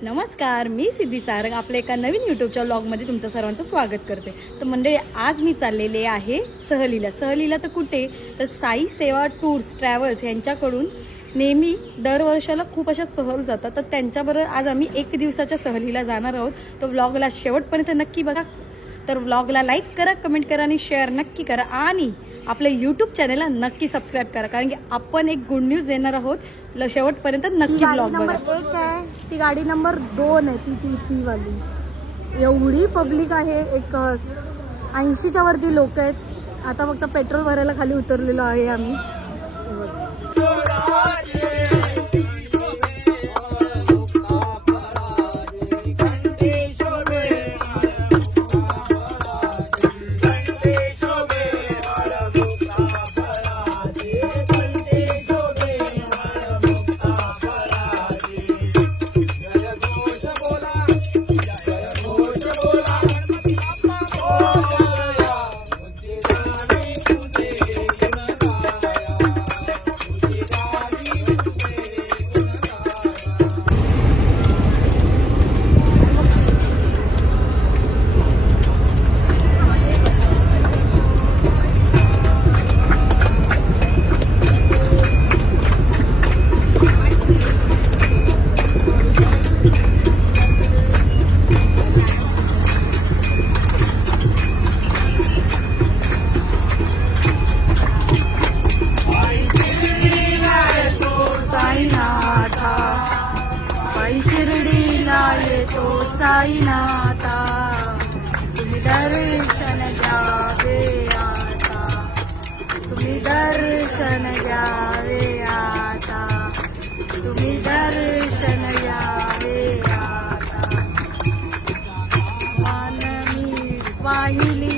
नमस्कार, मी सिद्धी सारंग आपल्या एका नवीन यूट्यूबच्या व्लॉगमध्ये तुमचं सर्वांचं स्वागत करते। तर मंडळी, आज मी चाललेले आहे सहलीला तर कुठे तर साई सेवा टूर्स ट्रॅव्हल्स यांच्याकडून नेहमी दरवर्षाला खूप अशा सहल जातात, तर त्यांच्याबरोबर आज आम्ही 1 दिवसाच्या सहलीला जाणार आहोत। तर व्लॉगला शेवटपर्यंत नक्की बघा। तर व्लॉगला लाईक करा, कमेंट करा आणि शेअर नक्की करा आणि आपल्या यूट्यूब चॅनलला नक्की सबस्क्राईब करा, कारण की आपण एक गुड न्यूज देणार आहोत। शेवटपर्यंत नक्की ब्लॉग बघा। नंबर 1 आहे ती गाडी, नंबर 2 आहे ती वाली। एवढी पब्लिक आहे, एक 80च्या वरती लोक आहेत। आता फक्त पेट्रोल भरायला खाली उतरलेलो आहे आम्ही। शिर्डीला येतो साईनाथा, तुम्ही दर्शन घ्यावे आता, तुम्ही दर्शन घ्यावे आता, तुम्ही दर्शन घ्यावे आता। मानवी पाहिली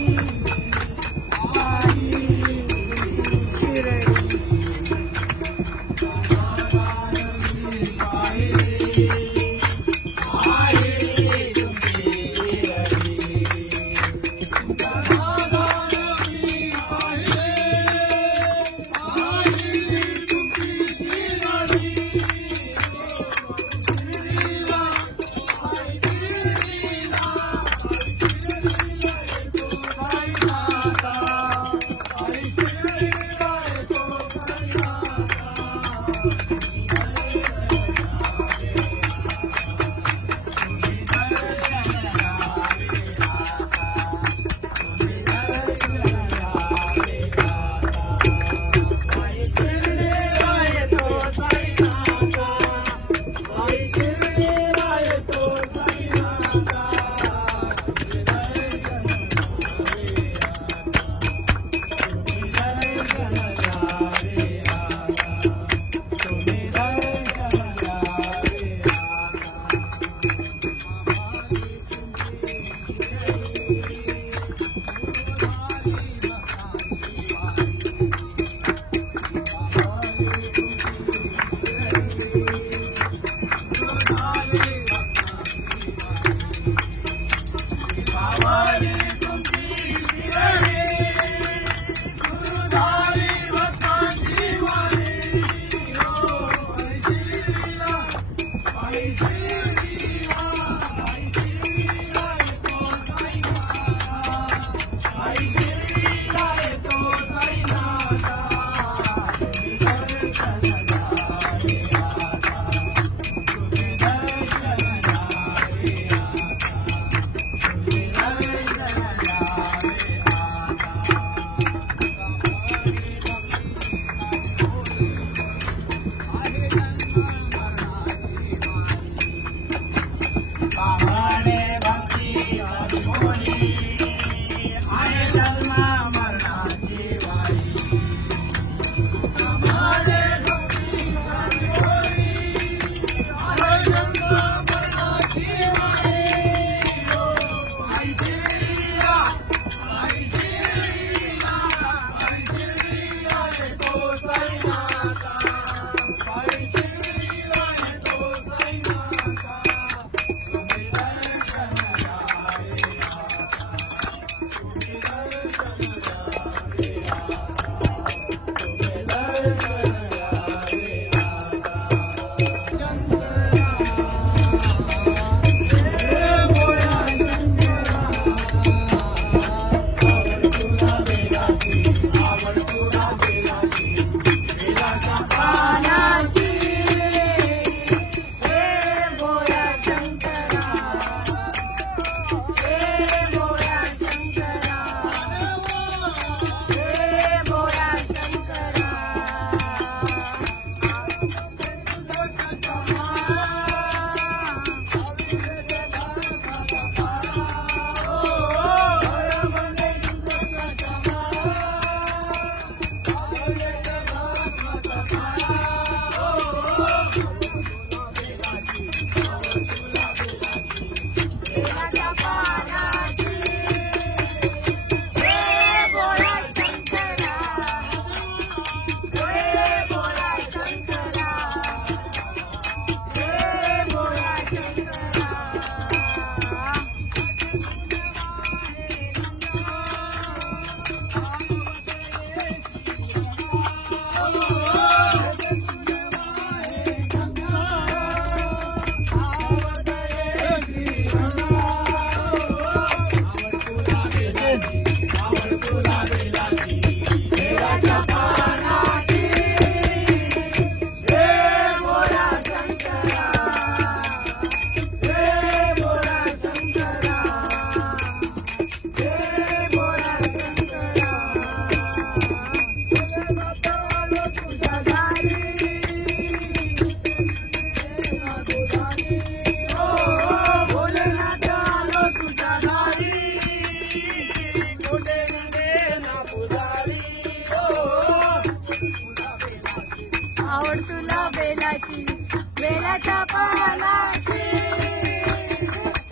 बेलाच्या पानाची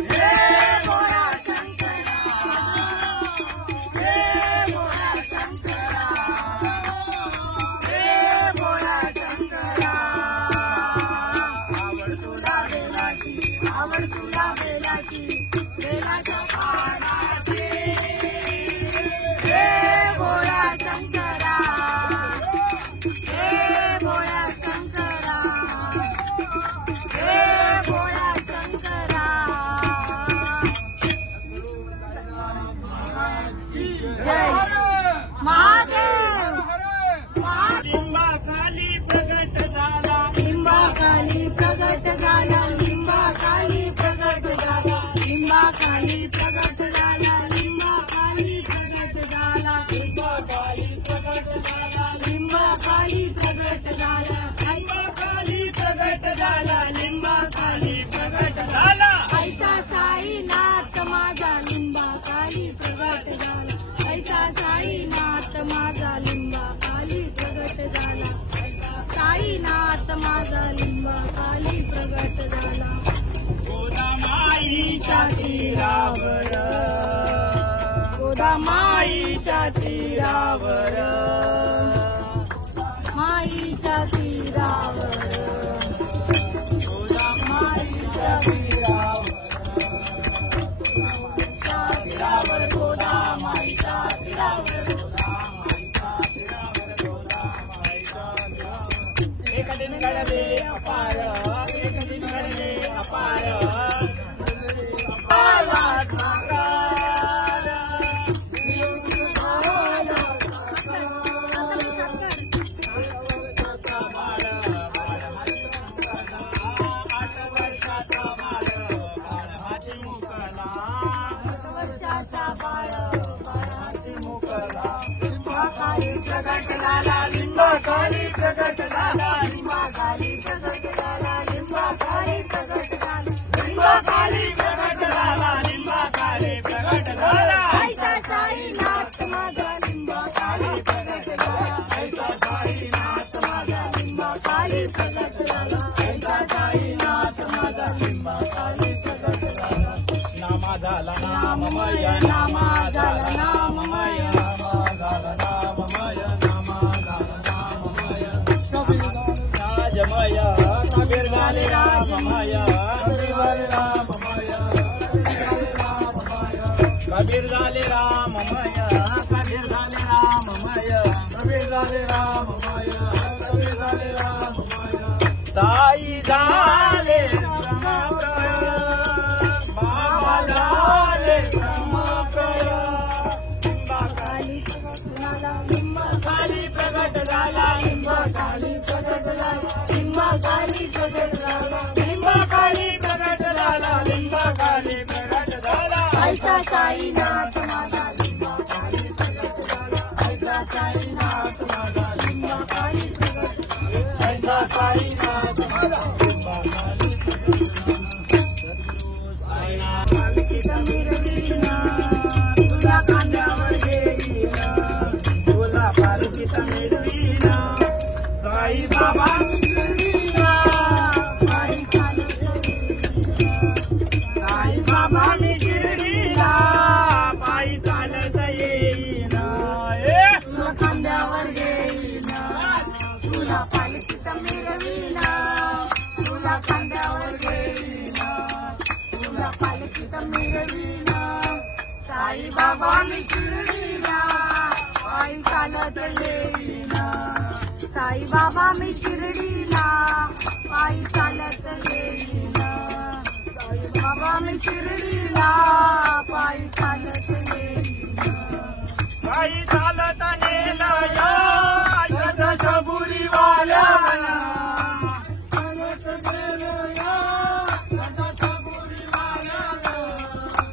हे भोळा शंकरा, हे भोळा शंकरा, हे भोळा शंकरा. आवड तुला बेलाची, आवड तुला बेलाची, बेलाच्या पानाची हे भोळा शंकरा, हे भोळा शंकरा, हे भोळा शंकरा. जय महादेव. लिंबाखाली प्रगट झाला, लिंबाखाली प्रगट झाला, लिंबाखाली प्रगट झाला, लिंबाखाली प्रगट झाला, लिंबाखाली प्रगट झाला, लिंबाखाली प्रगट झाला, लिंबाखाली प्रगट झाला, लिंबाखाली प्रगट झाला, लिंबाखाली प्रगट झाला. ऐसा साईनाथ माझा लिंबाखाली प्रगट झाला, ऐसा साईनाथ माझा लिंबाखाली प्रगट झाला, साईनाथ माझा लिंबाखाली प्रगट झाला. गोदामाईच्या तीरावर, गोदामाईच्या तीरावर, माईच्या तीरावर, गोदामाईच्या तीरावर, तीरावर गोदामाईच्या तीरावर, एक दिन घडले अपार, एक दिन घडले अपार. आवाज मागार, प्रगट झाला, लिंबाखाली प्रगट झाला, लिंबाखाली प्रगट झाला, लिंबाखाली प्रगट झाला, लिंबाखाली प्रगट झाला, लिंबाखाली प्रगट झाला. ऐसा साईनाथ माझा लिंबाखाली प्रगट झाला, ऐसा साईनाथ माझा लिंबाखाली प्रगट झाला, ऐसा साईनाथ माझा लिंबाखाली प्रगट झाला. नामा झाला नाममय, नामा झाला नाममय, नामा झाला नाममय, नामा झाला नाममय. राजमय कबीर झाले राममय, कबीर झाले राममय, कबीर झाले राममय, कबीर झाले राममय, कबीर झाले राममय, कबीर झाले राममय. साई झाले समप्रय, बाबा झाले समप्रय. लिंबाखाली प्रगट झाला, लिंबाखाली प्रगट झाला, लिंबाखाली प्रगट झाला, लिंबाखाली प्रगट झाला, लिंबाखाली प्रगट झाला, लिंबाखाली प्रगट झाला. ऐसा साईनाथ माझा लिंबाखाली प्रगट झाला, ऐसा साईनाथ माझा लिंबाखाली प्रगट झाला, ऐसा साईनाथ माझा लिंबाखाली प्रगट झाला. मिरवीना तुझ्या खांद्यावर घेईना, तुला पालखीत मिळवीना, साई बाबा मिळवीना, पायी चालत साई बाबा मी गिरडीला, पायी चालत येईना. तुला खांद्यावर घेईना, तुला पालखीत मिरवीना, तुला खांद्यावर घेईना, तुला पालखीत मिरवीना. साई बाबा मी शिर्डीला, पायी चालत येईना, साई बाबा मी शिर्डीला, पायी चालत येईना, साई बाबा मी शिर्डीला, पायी चालत येईना. पायी चालत नेलं या शत सबुरीवाल्याना, चालत नेलं या शत सबुरीवाल्याना,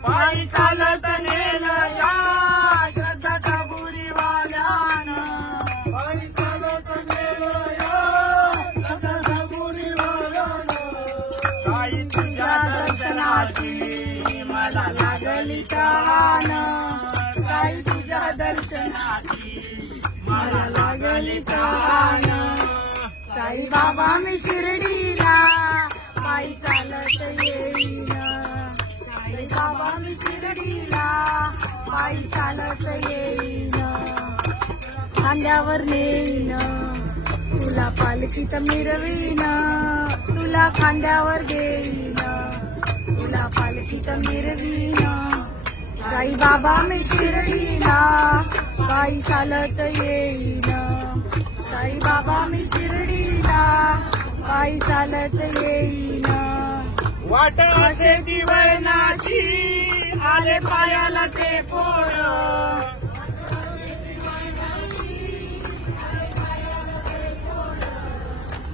पायी चालत नेलं या शत सबुरीवाल्याना, पायी चालत नेलं या शत सबुरीवाल्याना. साई तुझ्या दर्शनाची मला लागली तहान, साई तुझ्या दर्शनाची मला लागली तहान. साई बाबा मी शिर्डीला, पायी चालत येईन. साई बाबा मी शिर्डीला पायी चालत येईन. खांद्यावर नेईन तुला पालखीत मिरवीन. तुला खांद्यावर घेईन तुला पालखीत मिरवीन. साई बाबा मी शिर्डीला पायी चालत येईन. साई बाबा मी शिर्डीला पायी चालत येईन. वाट असे ती वळणाची आले पायाला ते पोर.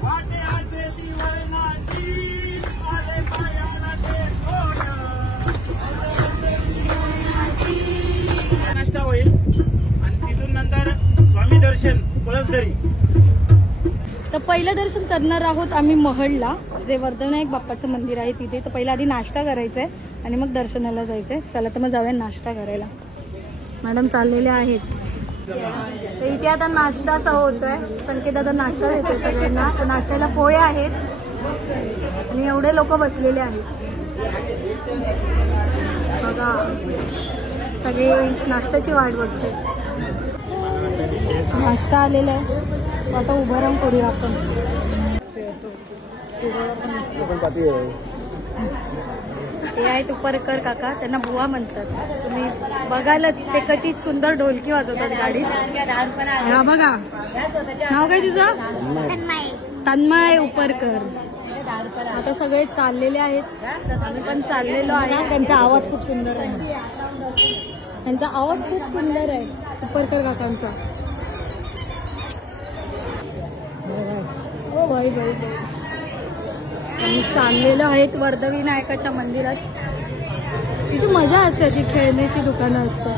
वाट असे ती वळणाची आले पायाला ते पोर. नाश्ता होईल आणि तिथून नंतर स्वामी दर्शन पळसदरी. तर पहिलं दर्शन करणार आहोत आम्ही महडला, जे वर्धविनायक बाप्पाचं मंदिर आहे तिथे. तर पहिला आधी नाश्ता करायचा आहे आणि मग दर्शनाला जायचंय. चला तर मग जाऊया नाश्ता करायला. मॅडम चाललेले आहेत. तर इथे आता नाश्ता असं होतोय. संकेत आता नाश्ता देतोय सगळ्यांना. तर नाश्त्याला पोहे आहेत आणि एवढे लोक बसलेले आहेत बघा. सगळे नाश्त्याची वाट बघते. नाश्ता आलेला आहे. आता उभं राहून करूया आपण. हे आहेत उपरकर काका, त्यांना बुवा म्हणतात. तुम्ही बघायलाच ते किती सुंदर ढोलकी वाजवतात गाडीत. हा बघा, नाव काय तुझं? तन्मय उपरकर. आता सगळे चाललेले आहेत, आम्ही पण चाललेलो आहे. त्यांचा आवाज खूप सुंदर आहे. त्यांचा आवाज खूप सुंदर आहे उपरकर काकांचा. हो भाई भाई भाई. आम्ही चाललेलो आहेत वर्धविनायकाच्या मंदिरात. तिथे मजा असते, अशी खेळण्याची दुकानं असतात.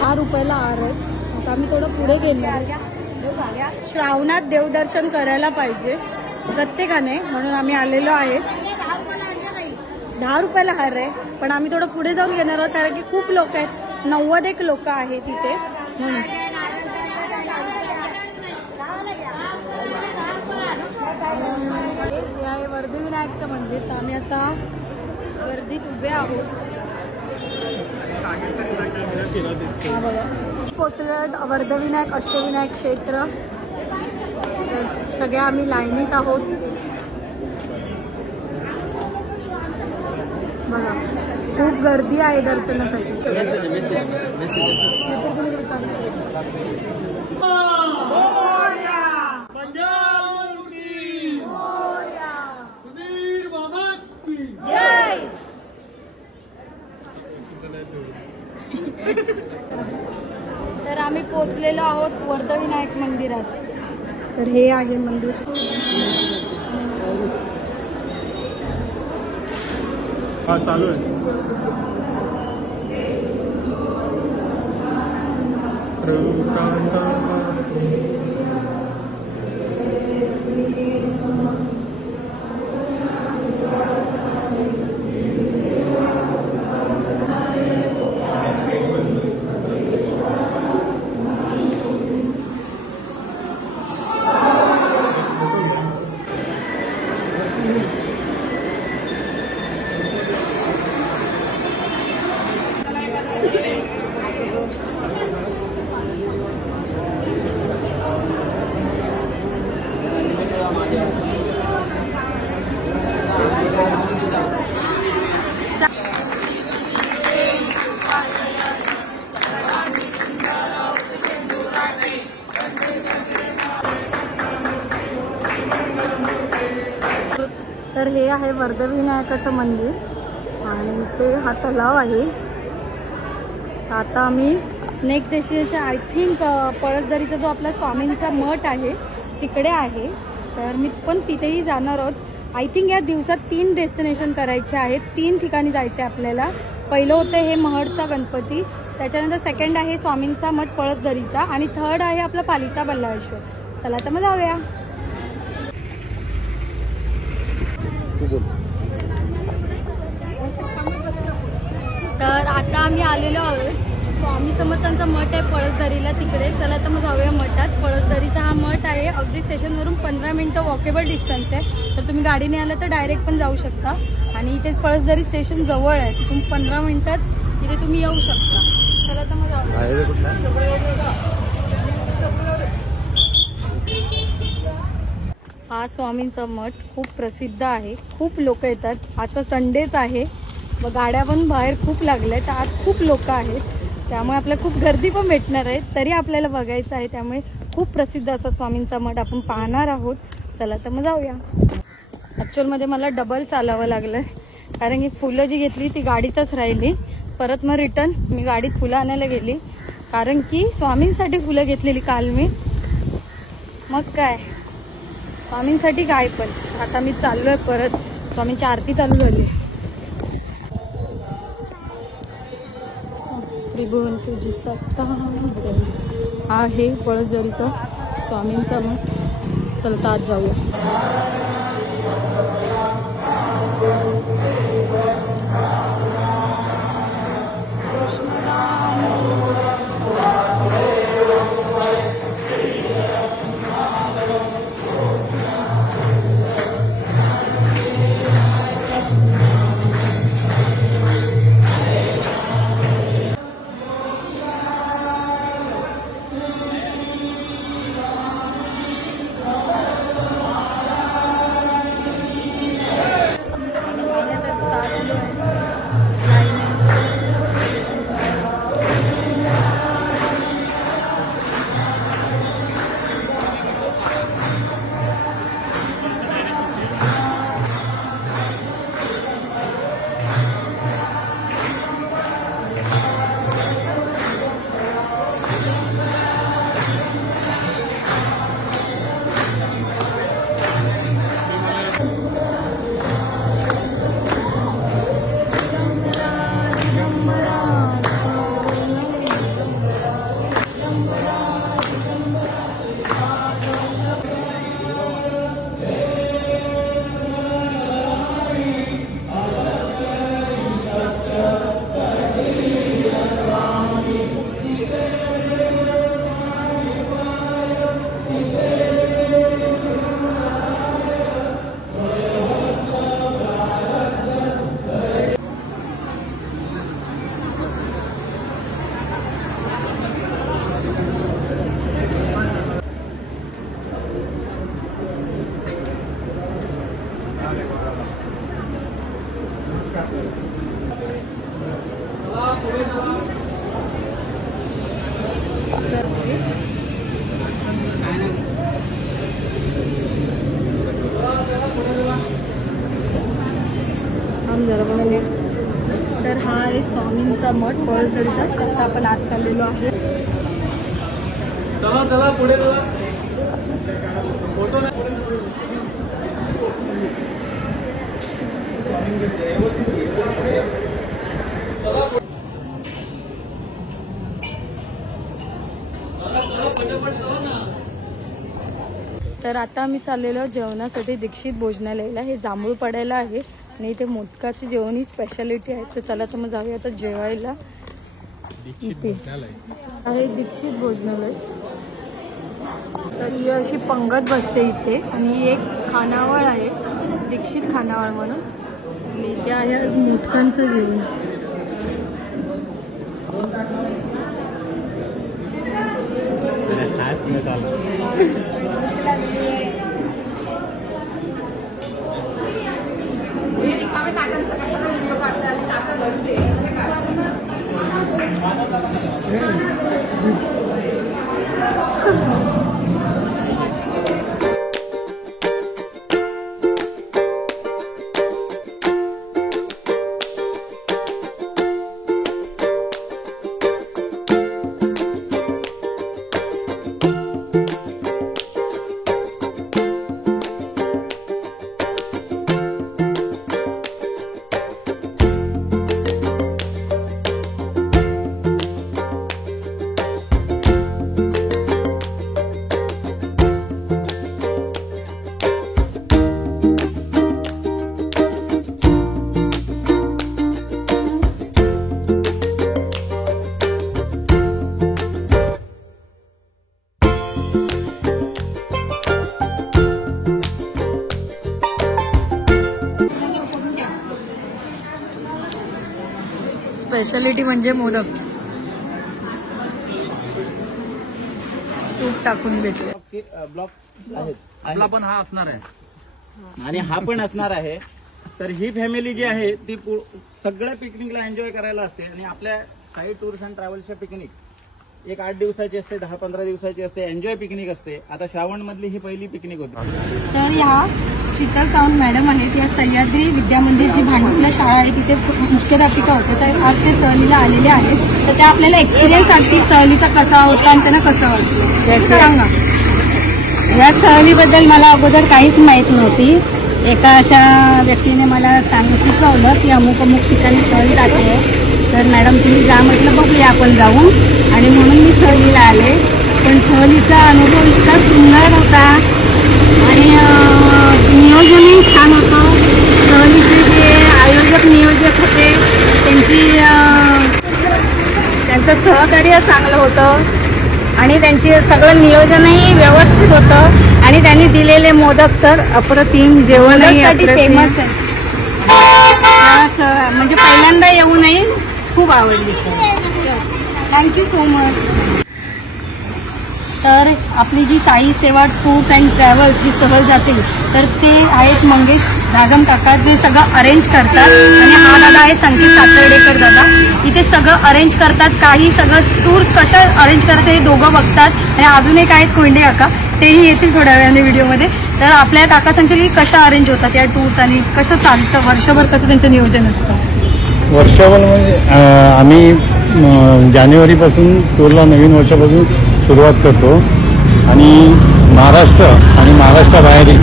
₹5 आर आहे. आता आम्ही थोडं पुढे गेलो. श्रावणात देवदर्शन करायला पाहिजे प्रत्येकाने, म्हणून आम्ही आलेलो आहे. ₹10 हार आहे, पण आम्ही थोडं पुढे जाऊन घेणार आहोत कारण की खूप लोक आहेत. 91 लोक आहेत तिथे म्हणून. हे आहे वर्धविनायकचं मंदिर. तर आम्ही आता गर्दीत उभे आहोत. पोचलं वर्धविनायक अष्टविनायक क्षेत्र. तर सगळ्या आम्ही लाईनीत आहोत बघा. खूप गर्दी आहे दर्शनासाठी. तर आम्ही पोचलेलो आहोत वर्धविनायक मंदिरात. तर हे आहे मंदिर. हा चालू आहे. तर हे आहे वर्धविनायकाचं मंदिर आणि ते हा तलाव आहे. आता आम्ही नेक्स्ट डेस्टिनेशन आय थिंक पळसदरीचा जो आपला स्वामींचा मठ आहे तिकडे आहे. तर मी पण तिथेही जाणार आहोत. आय थिंक या दिवसात 3 डेस्टिनेशन करायचे आहेत. 3 ठिकाणी जायचे आपल्याला. पहिलं होतं हे महडचा गणपती, त्याच्यानंतर सेकंड आहे स्वामींचा मठ पळसदरीचा आणि थर्ड आहे आपला पालीचा बल्लाळेश्वर. चला तर मग जाऊया. तर आता आम्ही आलेलो आहोत स्वामी समर्थांचा मठ आहे पळसदरीला तिकडे. चला तर मग जाऊया मठात. पळसदरीचा हा मठ आहे, अगदी स्टेशनवरून 15 मिनिटं वॉकेबल डिस्टन्स आहे. तर तुम्ही गाडीने आलं तर डायरेक्ट पण जाऊ शकता आणि इथे पळसदरी स्टेशन जवळ आहे, तिथून 15 मिनिटात इथे तुम्ही येऊ शकता. चला तर मग जाऊया. हा स्वामींचा मठ खूप प्रसिद्ध आहे, खूप लोक येतात. आजचा संडेच आहे व गाड्या पण बाहेर खूप लागल्या, तर आज खूप लोक आहेत, त्यामुळे आपल्याला खूप गर्दी पण भेटणार आहे. तरी आपल्याला बघायचं आहे, त्यामुळे खूप प्रसिद्ध असा स्वामींचा मठ आपण पाहणार आहोत. चला तर मग जाऊया. ॲक्च्युअलमध्ये मला डबल चालावं लागलं कारण की फुलं जी घेतली ती गाडीतच राहिली. परत मग रिटर्न मी गाडीत फुलं आणायला गेली कारण की स्वामींसाठी फुलं घेतलेली काल मी. मग काय स्वामींसाठी काय पण. आता मी चाललोय परत, स्वामींची आरती चालू झाली. त्रिभुवन पूजेचा आहे पळसदरीचा स्वामींचा मठ. चला तर आज जाऊया. तर हा आहे स्वामींचा मठ पळसदरीचा. आता आपण आज चाललेलो आहे. चला चला पुढे चला. फोटो तर आता आम्ही चाललेलो जेवणासाठी दीक्षित भोजनालयाला. हे जांभूळ पडायला आहे आणि इथे मोदकाची जेवण ही स्पेशालिटी आहे. तर चला तर मग जाऊया आता जेवायला. इथे आहे दीक्षित भोजनालय. तर ही अशी पंगत बसते इथे आणि एक खानावळ आहे दीक्षित खानावळ म्हणून. आणि इथे आहे आज मोदकांचं जेवण. स्पेशालिटी म्हणजे मोदक तूप टाकून भेटले. ब्लॉक आहेत आपला पण हा असणार आहे आणि हा पण असणार आहे. तर ही फॅमिली जी आहे ती सगळ्या पिकनिकला एन्जॉय करायला असते. आणि आपल्या साई टूर्स अँड ट्रॅव्हल्सच्या पिकनिक एक 8 दिवसाची असते, 10-15 दिवसाची असते, एन्जॉय पिकनिक असते. आता श्रावण मधली ही पहिली पिकनिक होती. तर ह्या शीतल सावंत मॅडम आहेत, या सह्याद्री विद्या मंदिर जी भांडुपला शाळा आहे तिथे मुख्याध्यापिका होते. तर आज ते सहलीला आलेले आहेत. तर त्या आपल्याला एक्सपिरियन्स सांगतील सहलीचा कसा होता आणि त्यांना कसं वाटतं सांगा. या सहलीबद्दल मला अगोदर काहीच माहीत नव्हती. एका अशा व्यक्तीने मला सुचवलं की अमुक अमुक ठिकाणी सहल जाते, तर मॅडम तुम्ही जा, म्हटलं बघूया आपण जाऊन. आणि म्हणून मी सहलीला आले. पण सहलीचा अनुभव इतका सुंदर होता आणि नियोजनही छान होतं. सहलीचे जे आयोजक नियोजक होते त्यांचं सहकार्य चांगलं होतं आणि त्यांचे सगळं नियोजनही व्यवस्थित होतं. आणि त्यांनी दिलेले मोदक तर अप्रतिम, जेवणही फेमस आहे. म्हणजे पहिल्यांदा येऊनही खूप आवडली. Thank you so much. तर आपली जी Sai Seva tours and travels जी सहल जाते तर ते आहेत मंगेश जाजम काका, जे सगळं अरेंज करतात. आणि हा दादा आहे संकेत सातर्डेकर दादा, इथे सगळं अरेंज करतात. काही सगळं टूर्स कशा अरेंज करतात हे दोघं बघतात. आणि अजून एक आहेत कोंडे काका, तेही येतील थोड्या वेळाने व्हिडिओमध्ये. तर आपल्या काका सांगतील की कशा अरेंज होतात या टूर्स आणि कसं चालतं वर्षभर, कसं त्यांचं नियोजन असतं. वर्षभर म्हणजे आम्ही जानेवारीपासून टूरला नवीन वर्षापासून सुरुवात करतो आणि महाराष्ट्र आणि महाराष्ट्राबाहेरील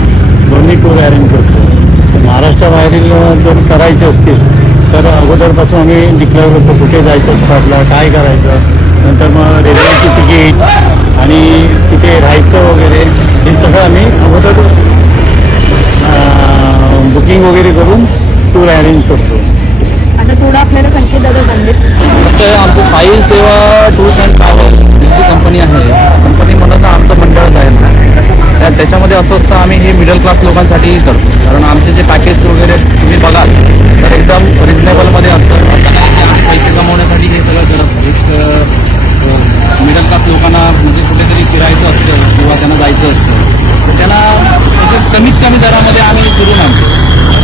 दोन्ही टूर अरेंज करतो. महाराष्ट्राबाहेरील जर करायचे असतील तर अगोदरपासून आम्ही डिक्लेअर करतो कुठे जायचं, स्पॉटला काय करायचं, नंतर मग रेल्वेची तिकीट आणि तिथे राहायचं वगैरे हे सगळं आम्ही अगोदर बुकिंग वगैरे करून टूर अरेंज करतो. आता थोडं आपल्याला संकेत दादा सांगेल. कसं आमचं Sai Seva tours and travels जी कंपनी आहे, कंपनी म्हणून आमचं मंडळच आहे. त्याच्यामध्ये असं असतं आम्ही हे मिडल क्लास लोकांसाठीही करतो. कारण आमचे जे पॅकेज वगैरे तुम्ही बघाल तर एकदम रिजनेबलमध्ये असतं. आम्ही पैसे कमवण्यासाठी हे सगळं करत. एक मिडल क्लास लोकांना म्हणजे कुठेतरी फिरायचं असतं किंवा त्यांना जायचं असतं तर त्यांना असं कमीत कमी दरामध्ये आम्ही फिरून आणतो.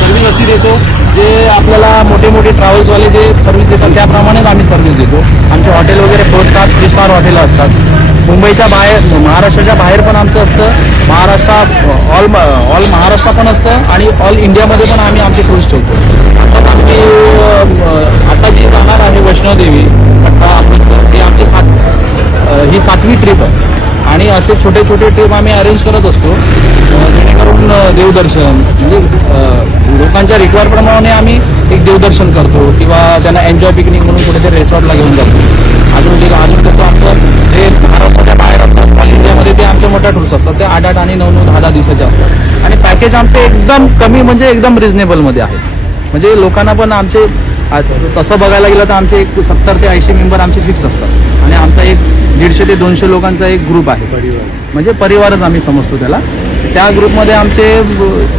सर्व्हिस अशी देतो जे आपल्याला मोठे मोठे ट्रॅव्हल्सवाले जे सर्व्हिस देतात त्याप्रमाणेच आम्ही सर्व्हिस देतो. आमचे हॉटेल वगैरे 4 स्टार 3 स्टार हॉटेल असतात. मुंबईच्या बाहेर, महाराष्ट्राच्या बाहेर पण आमचं असतं. ऑल महाराष्ट्र पण असतं आणि ऑल इंडियामध्ये पण आम्ही आमचे टूर्स ठेवतो. आता जी जाणार आहे वैष्णोदेवी पट्टा अमृतसर, ही आमची ही 7वी ट्रिप आहे. आणि असे छोटे छोटे ट्रिप आम्ही अरेंज करत असतो जेणेकरून देवदर्शन म्हणजे लोकांच्या रिक्वायरप्रमाणे आम्ही एक देवदर्शन करतो किंवा त्यांना एन्जॉय पिकनिक म्हणून कुठेतरी रिसॉर्टला घेऊन जातो. अजून कसं आमचं जे महाराष्ट्राच्या बाहेर असतात ऑल इंडियामध्ये ते आमच्या मोठ्या टूर्स असतात. ते 8-8 आणि 9-9, 10-10 दिवसाचे असतात. आणि पॅकेज आमचे एकदम कमी म्हणजे एकदम रिजनेबलमध्ये आहे. म्हणजे लोकांना पण आमचे तसं बघायला गेलं तर आमचे एक 70 ते 80 मेंबर आमचे फिक्स असतात. आणि आमचा एक 150 ते 200 लोकांचा एक ग्रुप आहे. म्हणजे परिवारच आम्ही समजतो त्याला. त्या ग्रुपमध्ये आमचे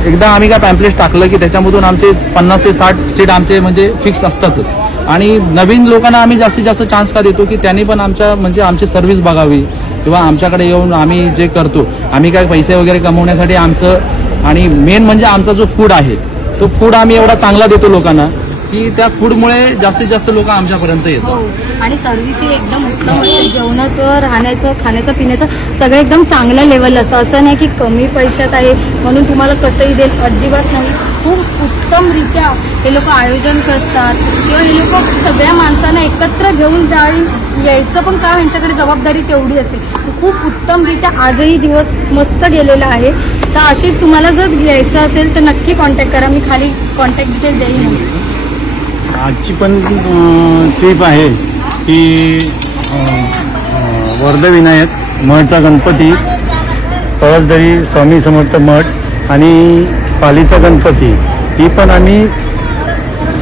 एकदा आम्ही काय पॅम्पलेट टाकलं की त्याच्यामधून आमचे 50 ते 60 सीट आमचे म्हणजे फिक्स असतातच. आणि नवीन लोकांना आम्ही जास्तीत जास्त चान्स का देतो की त्यांनी पण आमची सर्व्हिस बघावी किंवा आमच्याकडे येऊन आम्ही जे करतो आम्ही काय पैसे वगैरे कमवण्यासाठी आमचं, आणि मेन म्हणजे आमचा जो फूड आहे तो फूड आम्ही एवढा चांगला देतो लोकांना की त्या फूडमुळे जास्तीत जास्त लोक आमच्यापर्यंत येतात. हो, आणि सर्व्हिस ही एकदम उत्तम असते. जेवणाचं, राहण्याचं, खाण्याचं, पिण्याचं सगळं एकदम चांगल्या लेवलला असतं. असं नाही की कमी पैशात आहे म्हणून तुम्हाला कसंही देईल, अजिबात नाही. खूप उत्तमरित्या हे लोक आयोजन करतात किंवा हे लोक सगळ्या माणसांना एकत्र घेऊन यायचं पण काम यांच्याकडे जबाबदारी तेवढी असते. खूप उत्तमरित्या आजही दिवस मस्त गेलेला आहे. तर अशी तुम्हाला जर यायचं असेल तर नक्की कॉन्टॅक्ट करा. मी खाली कॉन्टॅक्ट डिटेल देईन. आजची पण ट्रिप आहे की वर्धविनायक मठचा गणपती, पळसदरी स्वामी समर्थ मठ आणि पालीचा गणपती, ही पण आम्ही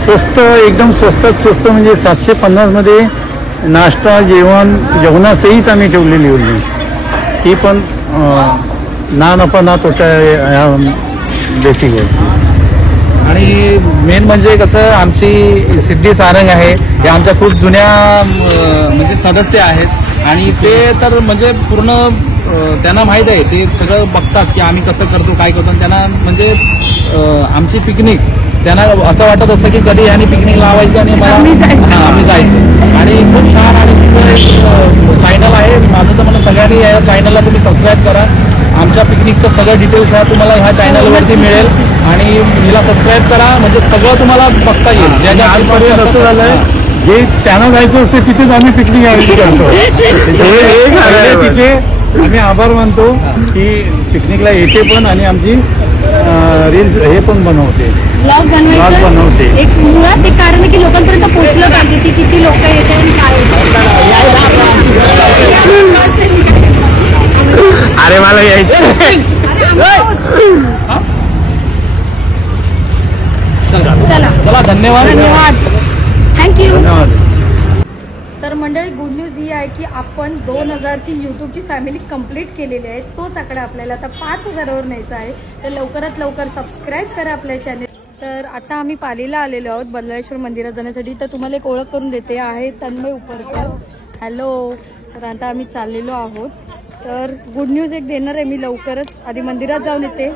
स्वस्त, एकदम स्वस्तात स्वस्त म्हणजे 750 नाश्ता जेवणासहित आम्ही ठेवलेली होती. ती पण ना नफा ना तोटा या बेसिकवरती. आणि मेन म्हणजे कसं आमची सिद्धी सारंग आहे हे आमच्या खूप जुन्या म्हणजे सदस्य आहेत आणि ते तर म्हणजे पूर्ण त्यांना माहीत आहे, ते सगळं बघतात की आम्ही कसं करतो काय करतो. त्यांना म्हणजे आमची पिकनिक त्यांना असं वाटत असतं की कधी यांनी पिकनिक लावायची आणि आम्ही जायचं. आणि खूप छान. आणि तिचं एक चॅनल आहे माझं, तर मला सगळ्यांनी या चॅनलला तुम्ही सबस्क्राईब करा. आमच्या पिकनिकचं सगळं डिटेल्स ह्या तुम्हाला ह्या चॅनलवरती मिळेल आणि हिला सबस्क्राईब करा म्हणजे सगळं तुम्हाला बघता येईल. आजपर्यंत असं झालंय जे त्यांना जायचं असते तिथेच आम्ही पिकनिक अरेंज करतो. तिचे आम्ही आभार मानतो की पिकनिकला येते पण आणि आमची रील्स हे पण बनवते, ब्लॉग बनवते. बनवायचं एक मुळात एक कारण आहे की लोकांपर्यंत पोहोचलं पाहिजे की किती लोक येते आणि काय अरे मला यायचं. चला धन्यवाद. थँक्यू. धन्यवाद. तर मंडळी गुड न्यूज ही आहे की आपण 2000ची यूट्यूबची फॅमिली कंप्लीट केलेली आहे. तोच आकडा आपल्याला आता 5000वर न्यायचा आहे. तर लवकरात लवकर सबस्क्राईब करा आपल्या चॅनेल. तर आता आम्ही पालीला आलेलो आहोत बल्लाळेश्वर मंदिरात जाण्यासाठी. तर तुम्हाला एक ओळख करून देते आहे तन्मय उपरकर. हॅलो. तर आता आम्ही चाललेलो आहोत. तर गुड न्यूज एक देणार आहे मी लवकरच. आधी मंदिरात जाऊन येते.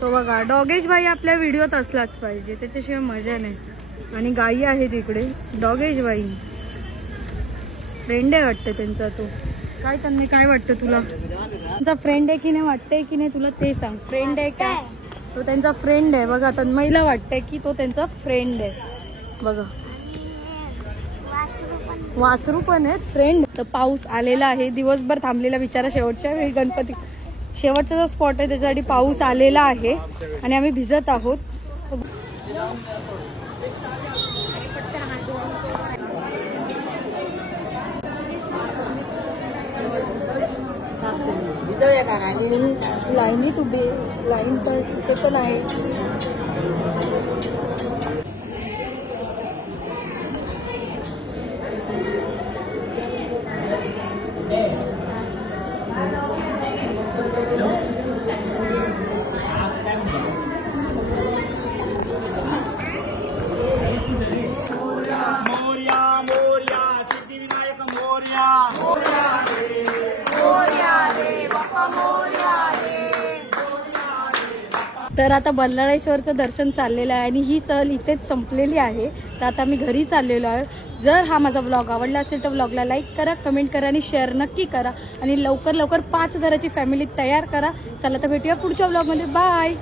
तो बघा डॉगेश भाई आपल्या व्हिडिओत असलाच पाहिजे, त्याच्याशिवाय मजा नाही. आणि गाई आहे तिकडे. डॉगेश बाई फ्रेंड आहे वाटतं त्यांचा. तो काय त्यांना काय वाटतं तुला? त्यांचा फ्रेंड आहे की नाही वाटतंय की नाही तुला ते सांग. फ्रेंड आहे का? तो त्यांचा फ्रेंड आहे बघा. तन्मयला वाटतंय की तो त्यांचा फ्रेंड आहे बघा. वासरू पण आहे फ्रेंड. तर पाऊस आलेला आहे. दिवसभर थांबलेला बिचारा शेवटच्या वेळी गणपती शेवटचा जो स्पॉट आहे त्याच्यासाठी पाऊस आलेला आहे आणि आम्ही भिजत आहोत. लाईनीत उभे. लाईन तर तिथे पण आहे. तर आता बल्लाळेश्वरचं दर्शन चाललेलं आहे आणि ही सहल इथेच संपलेली आहे. तर आता मी घरी चाललेलो आहे. जर हा माझा व्लॉग आवडला असेल तर व्लॉगला लाईक करा, कमेंट करा आणि शेअर नक्की करा. आणि लवकर लवकर 5000ची फॅमिली तयार करा. चला तर भेटूया पुढच्या व्लॉगमध्ये. बाय.